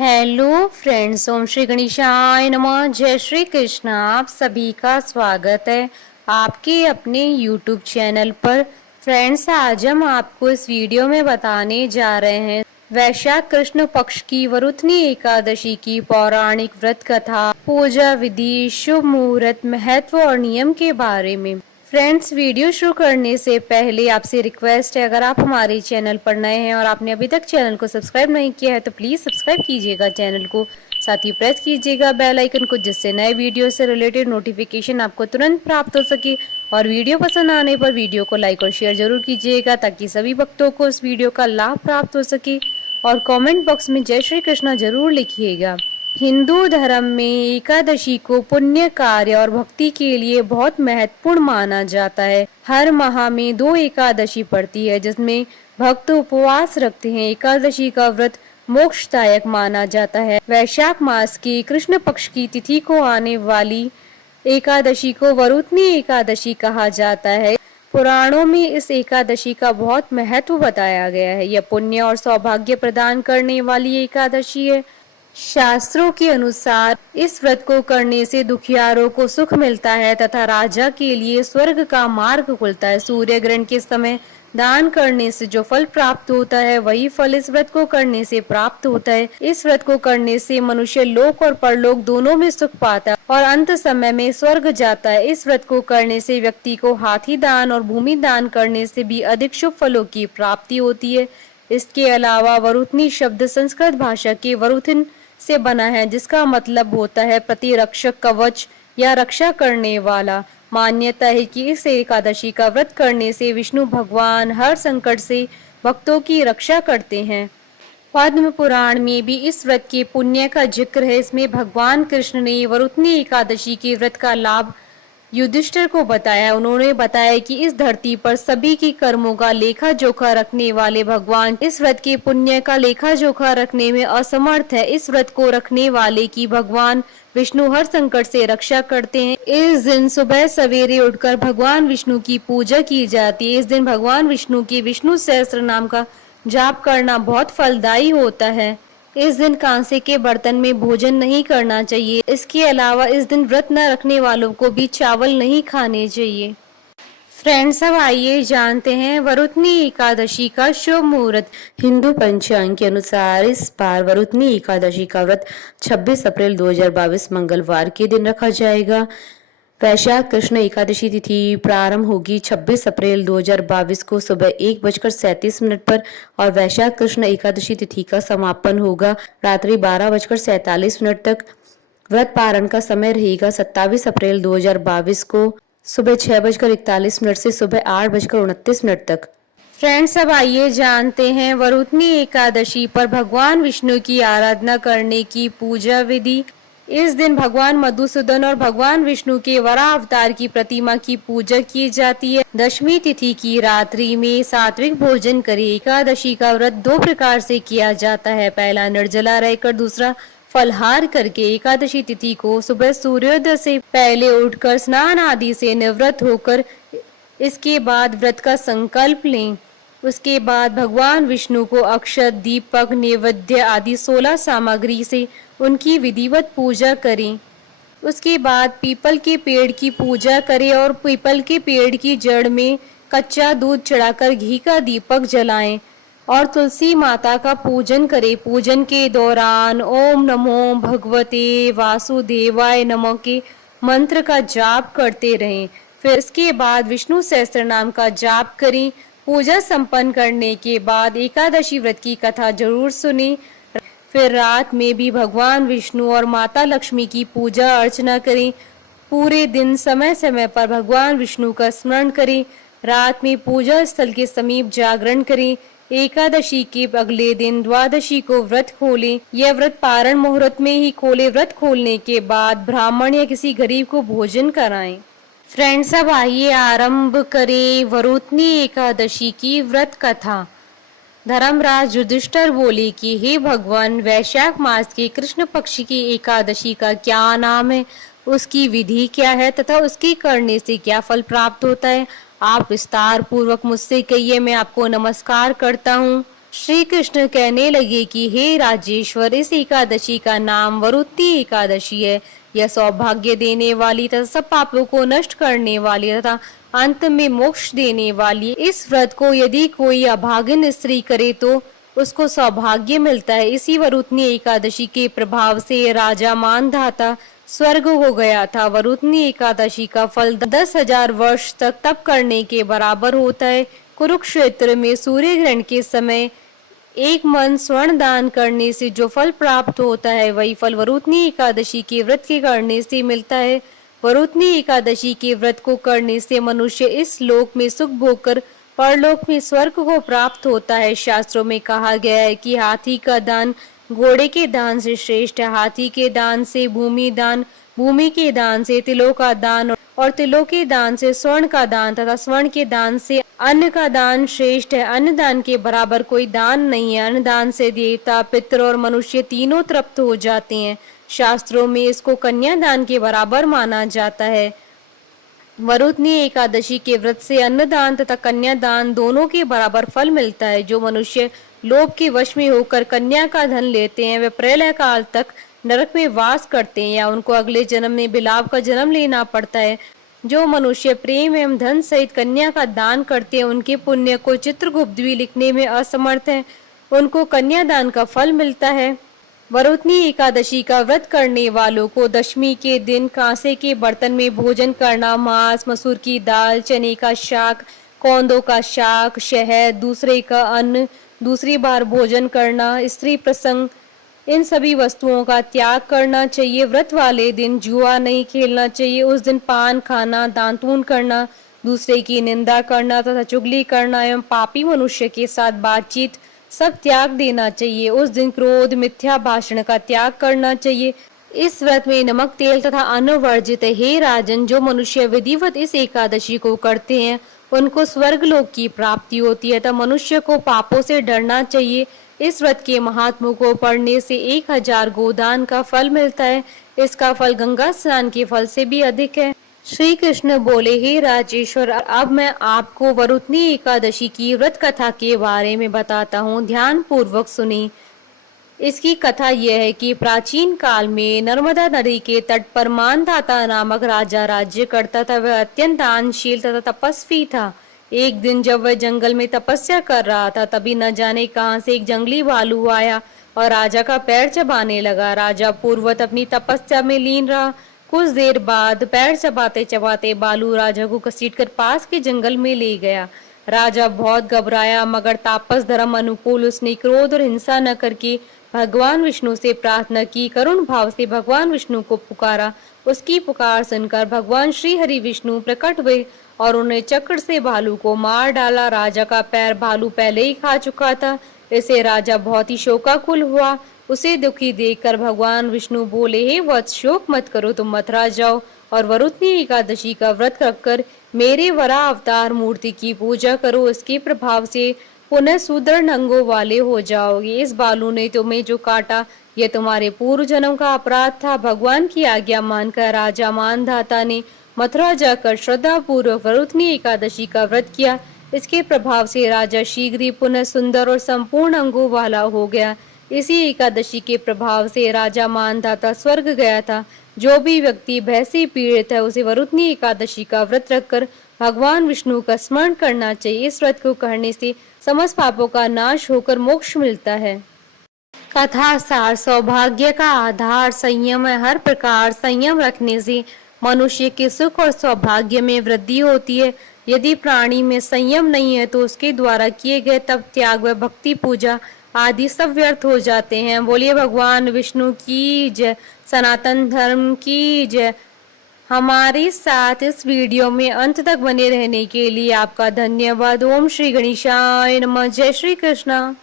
Hello friends, ओम श्री गणेशाय नमः। जय श्री कृष्ण। आप सभी का स्वागत है आपके अपने यूट्यूब चैनल पर। फ्रेंड्स, आज हम आपको इस वीडियो में बताने जा रहे हैं वैशाख कृष्ण पक्ष की वरुथनी एकादशी की पौराणिक व्रत कथा, पूजा विधि, शुभ मुहूर्त, महत्व और नियम के बारे में। फ्रेंड्स, वीडियो शुरू करने से पहले आपसे रिक्वेस्ट है, अगर आप हमारे चैनल पर नए हैं और आपने अभी तक चैनल को सब्सक्राइब नहीं किया है तो प्लीज़ सब्सक्राइब कीजिएगा चैनल को, साथ ही प्रेस कीजिएगा बेल आइकन को, जिससे नए वीडियो से रिलेटेड नोटिफिकेशन आपको तुरंत प्राप्त हो सके। और वीडियो पसंद आने पर वीडियो को लाइक और शेयर जरूर कीजिएगा ताकि सभी भक्तों को इस वीडियो का लाभ प्राप्त हो सके। और कमेंट बॉक्स में जय श्री कृष्णा जरूर लिखिएगा। हिंदू धर्म में एकादशी को पुण्य कार्य और भक्ति के लिए बहुत महत्वपूर्ण माना जाता है। हर माह में 2 एकादशी पड़ती है जिसमें भक्त उपवास रखते हैं। एकादशी का व्रत मोक्षदायक माना जाता है। वैशाख मास की कृष्ण पक्ष की तिथि को आने वाली एकादशी को वरुथनी एकादशी कहा जाता है। पुराणों में इस एकादशी का बहुत महत्व बताया गया है। यह पुण्य और सौभाग्य प्रदान करने वाली एकादशी है। शास्त्रों के अनुसार इस व्रत को करने से दुखियारों को सुख मिलता है तथा राजा के लिए स्वर्ग का मार्ग खुलता है। सूर्य ग्रहण के समय दान करने से जो फल प्राप्त होता है वही फल इस व्रत को करने से प्राप्त होता है। इस व्रत को करने से मनुष्य लोक और परलोक दोनों में सुख पाता है और अंत समय में स्वर्ग जाता है। इस व्रत को करने से व्यक्ति को हाथी दान और भूमि दान करने से भी अधिक शुभ फलों की प्राप्ति होती है। इसके अलावा वरुथनी शब्द संस्कृत भाषा के वरुथिन से बना है, जिसका मतलब होता है प्रतिरक्षक, कवच या रक्षा करने वाला। मान्यता है कि इस एकादशी का व्रत करने से विष्णु भगवान हर संकट से भक्तों की रक्षा करते हैं। पद्म पुराण में भी इस व्रत के पुण्य का जिक्र है। इसमें भगवान कृष्ण ने वरुथनी एकादशी के व्रत का लाभ युधिष्ठिर को बताया। उन्होंने बताया कि इस धरती पर सभी की कर्मों का लेखा जोखा रखने वाले भगवान इस व्रत के पुण्य का लेखा जोखा रखने में असमर्थ है। इस व्रत को रखने वाले की भगवान विष्णु हर संकट से रक्षा करते हैं। इस दिन सुबह सवेरे उठकर भगवान विष्णु की पूजा की जाती है। इस दिन भगवान विष्णु के विष्णु सहस्त्र नाम का जाप करना बहुत फलदायी होता है। इस दिन कांसे के बर्तन में भोजन नहीं करना चाहिए। इसके अलावा इस दिन व्रत न रखने वालों को भी चावल नहीं खाने चाहिए। फ्रेंड्स, अब आइए जानते हैं वरुथनी एकादशी का शुभ मुहूर्त। हिंदू पंचांग के अनुसार इस बार वरुथनी एकादशी का व्रत 26 अप्रैल 2022 मंगलवार के दिन रखा जाएगा। वैशाख कृष्ण एकादशी तिथि प्रारंभ होगी 26 अप्रैल 2022 को सुबह 1:37 पर और वैशाख कृष्ण एकादशी तिथि का समापन होगा रात्रि 12:47 तक। व्रत पारण का समय रहेगा 27 अप्रैल 2022 को सुबह 6:41 से सुबह 8:29 तक। फ्रेंड्स, अब आइए जानते हैं वरुथनी एकादशी पर भगवान विष्णु की आराधना करने की पूजा विधि। इस दिन भगवान मधुसूदन और भगवान विष्णु के वराह अवतार की प्रतिमा की पूजा की जाती है। दशमी तिथि की रात्रि में सात्विक भोजन करें। एकादशी का व्रत 2 प्रकार से किया जाता है। पहला निर्जला रहकर, दूसरा फलहार करके। एकादशी तिथि को सुबह सूर्योदय से पहले उठकर स्नान आदि से निवृत्त होकर इसके बाद व्रत का संकल्प लें। उसके बाद भगवान विष्णु को अक्षत, दीपक, नैवेद्य आदि 16 सामग्री से उनकी विधिवत पूजा करें। उसके बाद पीपल के पेड़ की पूजा करें और पीपल के पेड़ की जड़ में कच्चा दूध चढ़ाकर घी का दीपक जलाएं और तुलसी माता का पूजन करें। पूजन के दौरान ओम नमो भगवते वासुदेवाय नमः के मंत्र का जाप करते रहें। फिर इसके बाद विष्णु सहस्त्र नाम का जाप करें। पूजा संपन्न करने के बाद एकादशी व्रत की कथा जरूर सुनें। फिर रात में भी भगवान विष्णु और माता लक्ष्मी की पूजा अर्चना करें। पूरे दिन समय समय पर भगवान विष्णु का स्मरण करें। रात में पूजा स्थल के समीप जागरण करें। एकादशी के अगले दिन द्वादशी को व्रत खोलें। यह व्रत पारण मुहूर्त में ही खोलें। व्रत खोलने के बाद ब्राह्मण या किसी गरीब को भोजन कराएं। फ्रेंड्स, अब आइए आरंभ करें वरुथनी एकादशी की व्रत कथा। धर्मराज युधिष्ठिर बोले कि हे भगवान, वैशाख मास के कृष्ण पक्ष की एकादशी का क्या नाम है, उसकी विधि क्या है तथा उसकी करने से क्या फल प्राप्त होता है। आप विस्तार पूर्वक मुझसे कहिए, मैं आपको नमस्कार करता हूँ। श्री कृष्ण कहने लगे कि हे राजेश्वर, इस एकादशी का नाम वरुत्ति एकादशी है। यह सौभाग्य देने वाली तथा सब पापों को नष्ट करने वाली तथा अंत में मोक्ष देने वाली इस व्रत को यदि कोई अभागिन स्त्री करे तो उसको सौभाग्य मिलता है। इसी वरुत्नि एकादशी के प्रभाव से राजा मानधाता स्वर्ग हो गया था। वरुत्नि एकादशी का फल 10,000 वर्ष तक तप करने के बराबर होता है। कुरुक्षेत्र में सूर्य ग्रहण के समय 1 मन स्वर्ण दान करने से जो फल प्राप्त होता है वही फल वरुत्नि एकादशी के व्रत के करने से मिलता है। वरुत्नि एकादशी के व्रत को करने से मनुष्य इस लोक में सुख भोग कर परलोक में स्वर्ग को प्राप्त होता है। शास्त्रों में कहा गया है कि हाथी का दान घोड़े के दान से श्रेष्ठ है। हाथी के दान से भूमि दान, भूमि के दान से तिलों का दान और तिलों के दान से स्वर्ण का दान तथा स्वर्ण के दान से अन्न का दान श्रेष्ठ है। अन्न दान के बराबर कोई दान नहीं है। अन्न दान से देवता, पितृ और मनुष्य तीनों तृप्त हो जाते हैं। शास्त्रों में इसको कन्यादान के बराबर माना जाता है। वरुत्नि एकादशी के व्रत से अन्नदान तथा कन्यादान दोनों के बराबर फल मिलता है। जो मनुष्य लोभ के वश में होकर कन्या का धन लेते हैं वे प्रलय काल तक नरक में वास करते हैं या उनको अगले जन्म में बिलाव का जन्म लेना पड़ता है। जो मनुष्य प्रेम एवं धन सहित कन्या का दान करते हैं उनके पुण्य को चित्रगुप्त भी लिखने में असमर्थ है, उनको कन्यादान का फल मिलता है। वरुत्नि एकादशी का व्रत करने वालों को दशमी के दिन कांसे के बर्तन में भोजन करना, मांस, मसूर की दाल, चने का शाक, कौंदों का शाक, शहद, दूसरे का अन्न, दूसरी बार भोजन करना, स्त्री प्रसंग, इन सभी वस्तुओं का त्याग करना चाहिए। व्रत वाले दिन जुआ नहीं खेलना चाहिए। उस दिन पान खाना, दांतून करना, दूसरे की निंदा करना तथा चुगली करना एवं पापी मनुष्य के साथ बातचीत सब त्याग देना चाहिए। उस दिन क्रोध, मिथ्या भाषण का त्याग करना चाहिए। इस व्रत में नमक, तेल तथा अन्न वर्जित है। हे राजन, जो मनुष्य विधिवत इस एकादशी को करते हैं उनको स्वर्ग लोक की प्राप्ति होती है। तब मनुष्य को पापों से डरना चाहिए। इस व्रत के महात्म्य को पढ़ने से 1000 गोदान का फल मिलता है। इसका फल गंगा स्नान के फल से भी अधिक है। श्री कृष्ण बोले, हे राजेश्वर, अब मैं आपको वरुत्नि एकादशी की व्रत कथा के बारे में बताता हूँ, ध्यान पूर्वक सुनी। इसकी कथा यह है कि प्राचीन काल में नर्मदा नदी के तट पर मानधाता नामक राजा राज्य करता था। वह अत्यंत दानशील तथा तपस्वी था। एक दिन जब वह जंगल में तपस्या कर रहा था तभी न जाने कहां से एक जंगली भालू आया और राजा का पैर चबाने लगा। राजा पूर्ववत अपनी तपस्या में लीन रहा। कुछ देर बाद पैर चबाते चबाते बालू राजा को घसीटकर पास के जंगल में ले गया। राजा बहुत घबराया मगर तापस धर्म अनुकूल उसने क्रोध और हिंसा न करके भगवान विष्णु से प्रार्थना की। करुण भाव से भगवान विष्णु को पुकारा। उसकी पुकार सुनकर भगवान श्री हरि विष्णु प्रकट हुए और उन्हें चक्र से भालू को मार डाला। राजा का पैर भालू पहले ही खा चुका था। इसे राजा बहुत ही शोकाकुल हुआ। उसे दुखी देखकर भगवान विष्णु बोले, हे वत्स, शोक मत करो, तुम मथुरा जाओ और वरुत्नि एकादशी का व्रत रखकर मेरे वराह अवतार मूर्ति की पूजा करो। इसके प्रभाव से पुनः सुदृढ़ अंगों वाले हो जाओगे। इस बालू ने तुम्हें जो काटा यह तुम्हारे पूर्व जन्म का अपराध था। भगवान की आज्ञा मानकर राजा मानधाता ने मथुरा जाकर श्रद्धा पूर्वक वरुत्नि एकादशी का व्रत किया। इसके प्रभाव से राजा शीघ्र ही पुनः सुंदर और संपूर्ण अंगों वाला हो गया। इसी एकादशी के प्रभाव से राजा मानधाता स्वर्ग गया था। जो भी व्यक्ति भय से पीड़ित है उसे वरुत्नि एकादशी का व्रत रखकर भगवान विष्णु का स्मरण करना चाहिए। इस व्रत को करने से समस्त पापों का नाश होकर मोक्ष मिलता है। कथा सार, सौभाग्य का आधार संयम है। हर प्रकार संयम रखने से मनुष्य के सुख और सौभाग्य में वृद्धि होती है। यदि प्राणी में संयम नहीं है तो उसके द्वारा किए गए तप, त्याग व भक्ति, पूजा आदि सब व्यर्थ हो जाते हैं। बोलिए भगवान विष्णु की जय, सनातन धर्म की जय। हमारे साथ इस वीडियो में अंत तक बने रहने के लिए आपका धन्यवाद। ओम श्री गणेशाय नमः। जय श्री कृष्णा।